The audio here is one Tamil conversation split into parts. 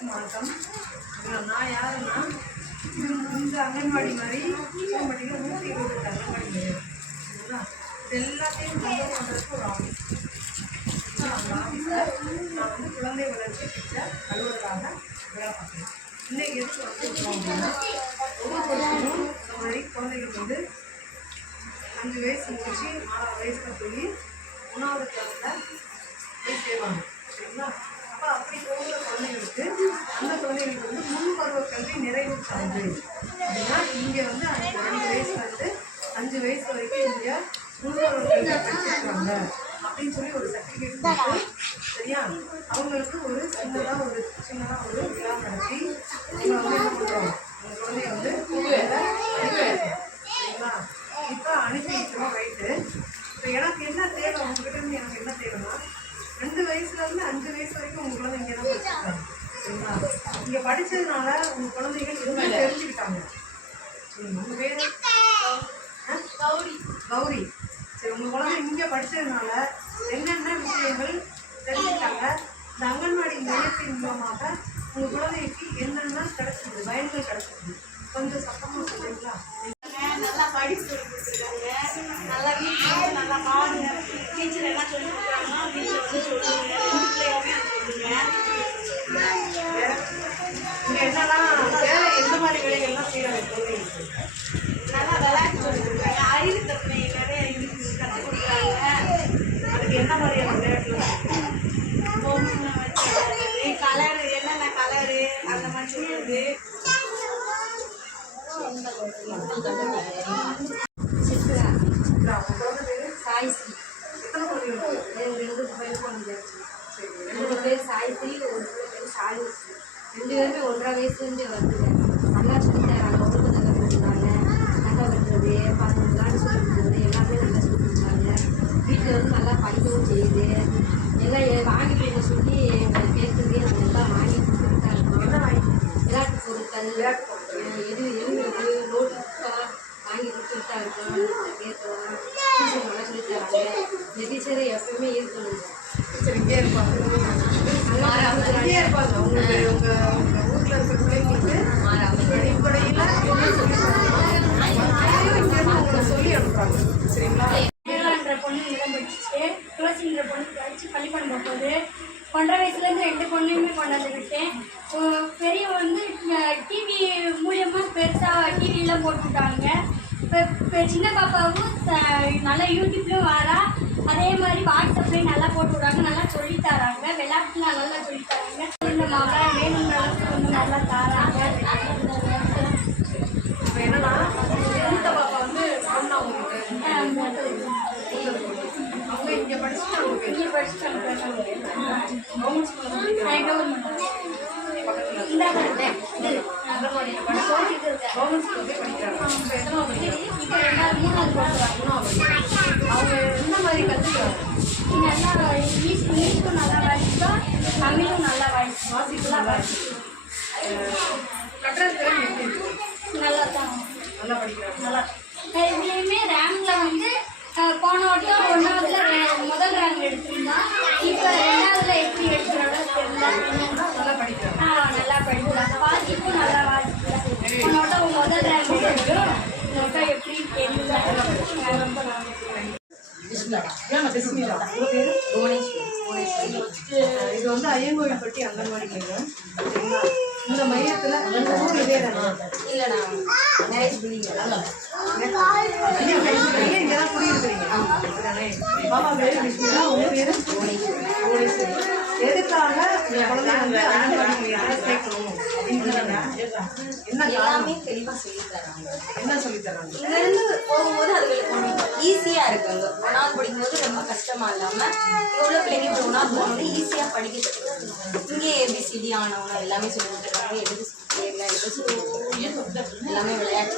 அனைவருக்கும் வணக்கம். நான் யாருன்னா இந்த அங்கன்வாடி மாதிரி சோம்பட்டியில் 128 அங்கன்வாடி சரிங்களா? எல்லாத்தையும் கண்ட்ரோல் பண்ணுறதுக்கு ஒரு ஆஃபீஸ். அந்த ஆஃபீஸில் நான் வந்து குழந்தை வளர்ச்சி திட்ட அலுவலராக வேலை பார்க்குறேன். இன்னைக்கு எதுக்கு வந்துருக்கோம் அப்படின்னா, ஒவ்வொரு வருஷமும் நம்மளுடைய குழந்தைகளுக்கு வந்து 5 வயசு முடிச்சு 4வது வயசில் போய் 1வது கிளாஸில் போய் சேருவாங்க சரிங்களா? அப்போ அப்படி போகிற குழந்தைங்களுக்கு அந்த குழந்தைங்களுக்கு வந்து முன்பருவ கல்வி நிறைவு சார்ந்து அப்படின்னா இங்கே வந்து 2 வயசுலேருந்து 5 வயசு வரைக்கும் இங்கே முன்பருவ கல்வி படிச்சிருக்காங்க அப்படின்னு சொல்லி ஒரு சர்டிஃபிகேட் கொடுத்து சரியா அவங்களுக்கு ஒரு சின்னதாக ஒரு விழா நடத்தி இவங்க வந்து என்ன பண்ணுறோம் அந்த குழந்தைய வந்து சரிங்களா? இப்போ அனுப்பி வைக்கிறோம் ரைட்டு. இப்போ எனக்கு என்ன தேவை உங்ககிட்ட இருந்து எனக்கு என்ன தேவைன்னா 2 வயசுலேருந்து 5 வயசு வரைக்கும் உங்கள் குழந்தை இங்கே தான் படிச்சிருக்காங்க சரிங்களா? இங்கே படித்ததுனால உங்கள் குழந்தைகள் எதுவுமே தெரிஞ்சுக்கிட்டாங்க. உங்கள் பேர் கௌரி. சரி, உங்கள் குழந்தை இங்கே படித்ததுனால என்னென்ன விஷயங்கள் தெரிஞ்சுக்கிட்டாங்க? இந்த அங்கன்வாடி மையத்தின் மூலமாக உங்கள் குழந்தைக்கு என்னென்ன கிடைச்சிது, பயன்கள் கிடைச்சிது, கொஞ்சம் சத்தமாக சொல்லுங்களா? நல்லா படிப்பு சொல்லி கொடுத்துருக்காங்க. நல்லா வீட்டில் வந்து நல்லா பாருங்க. டீச்சர் என்ன சொல்லி கொடுக்குறாங்கன்னா வீட்டில் வந்து சொல்லுங்க. 2 பிள்ளையுமே சொல்லுங்க. இங்கே என்னெல்லாம் வேலை எந்த மாதிரி வேலைகள்லாம் செய்கிறாங்க குழந்தைங்களுக்கு? நல்லா விளையாட்டு சொல்லி கொடுக்குறாங்க. அறிவு தன்மை நிறைய கற்றுக் கொடுக்குறாங்க. அதுக்கு என்ன மாதிரியான விளையாட்டுலாம் பொம்மை வச்சு கலரு என்னென்ன கலரு அந்த மாதிரி சொல்லுறது. சாய்ஸ்ரீ. ரெண்டு பேர் சாய்ஸ்ரீ, ஒரு பேர் சாய்ஸ்ரீ. 2 பேருமே 1.5 வயசுலேருந்தே வருதுங்க. நல்லா சொல்லி தராங்க. ஒழுங்கு நல்லா கொடுக்குறாங்க. நல்லா கட்டுறது, விளையாட்டு சொல்லி கொடுக்குறது எல்லாமே நல்லா சொல்லி கொடுக்குறாங்க. வீட்டில் வந்து நல்லா படிக்கவும் செய்யுது. எல்லாம் வாங்கி கொடுக்க சொல்லி கேட்குறதே நாங்கள் எல்லாம் வாங்கி கொடுத்துட்டு தான் இருக்கோம். விளையாட்டு பொருட்கள் எழுதுறது நோட் புக்கெல்லாம் வாங்கி கொடுத்துட்டு தான் இருக்கோம். கேட்கலாம் டீச்சர் நல்லா சொல்லி தராங்க. இந்த டீச்சரை எப்பவுமே இருக்கணும். டீச்சர் இங்கே இருப்பாங்க. இங்கே இருப்பாங்க. உங்கள் ஊரில் இருக்கிற பிள்ளைங்களுக்கு அடிப்படையில் உங்களை சொல்லி அனுப்புகிறாங்க சரிங்களா? பொண்ணு இடம் படிச்சுட்டு துளசின்ற பொண்ணு படித்து பள்ளிக்கூடம் போகுது. 1.5 வயசுலேருந்து 2 பொண்ணுமே கொண்டாந்து விட்டேன். பெரிய வந்து டிவி மூலியமாக பெருசாக டிவியெலாம் போட்டுவிட்டாங்க. இப்போ சின்ன பாப்பாவும் நல்லா யூடியூப்லேயும் வரா. அதே மாதிரி வாட்ஸ்அப்லேயும் நல்லா போட்டு விட்றாங்க. நல்லா சொல்லித்தராங்க. விளையாட்டுலாம் நல்லா சொல்லித்தராங்க. இந்த மாவை வேணுங்கிற அளவுக்கு வந்து நல்லா தராங்க. இப்போ என்னன்னா மூத்த பாப்பா வந்து பொண்ணா உங்களுக்கு அவங்க இங்கே படிச்சுட்டாங்க. இங்கே படிச்சுட்டாங்க. கவர்மெண்ட் ஸ்கூலில் படிக்கிறாங்க. பக்கத்தில் இந்த கவர்மெண்ட் ஸ்கூல் போய் படிக்கிறாங்க. இப்போ எத்தனாவது படிக்கிறாங்க? இப்போ 3வது போட்டுறாங்க. அவங்க எந்த மாதிரி கற்றுக்கிறாங்க? நல்லா இங்கிலீஷும் நல்லா வாசிப்போம், தமிழும் நல்லா வாசிப்போம். வாசிப்புலாம் வாசிப்பு கட்டுறது திறன் எப்படி இருக்கு? நல்லா தான் நல்லா படிக்கிறாங்க. நல்லா இதுலேயுமே ரேங்கில் வந்து போன வட்டம் 1வதுல முதல் ரேங்க் எடுத்திருந்தான். இப்போ 2வதுல எப்படி எடுக்கிறாங்க தெரியல. நல்லா படிக்கிறாங்க. நல்லா படிக்கிறாங்க. வாசிப்பும் நல்லா வாசிக்கிறாங்க. போன வட்டம் முதல் ரேங்க் எடுக்கிறோம். இந்த வட்டம் எப்படி தெரியல. ரொம்ப நல்லா இது வந்து ஐயங்கோயில்பட்டி அங்கன்வாடி மையம் சரிங்களா? இந்த மையத்தில் இதே இல்லைண்ணா மேரேஜ் பண்ணிங்களா? இங்கே தான் குடியிருக்கிறீங்க. பாப்பா பேர் விஷ்ணுனா, உங்கள் பேர் புவனேஸ்வரி. எதுக்காக இந்த குழந்தை வந்து அங்கன்வாடி மையத்தில் சேர்க்கணும் அப்படிங்கிறாங்க? என்ன எல்லாமே தெளிவாக சொல்லித்தராங்க. என்ன சொல்லித்தராங்க? இங்கேருந்து போகும்போது அதுகளுக்கு ஈஸியாக இருக்குங்க. 1வது படிக்கும்போது ரொம்ப கஷ்டமாக இல்லாமல் இங்கே உள்ள பிள்ளைங்க இப்போ 1வது போனோடனே ஈஸியாக படிக்கிறது. இங்கே ABCD ஆனவங்க எல்லாமே சொல்லி கொடுத்துருக்காங்க. எடுத்து எல்லாம் எடுத்து சொல்லி கொடுத்துருக்காங்க. எல்லாமே விளையாட்டு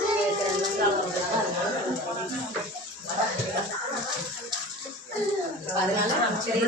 அதனால சரி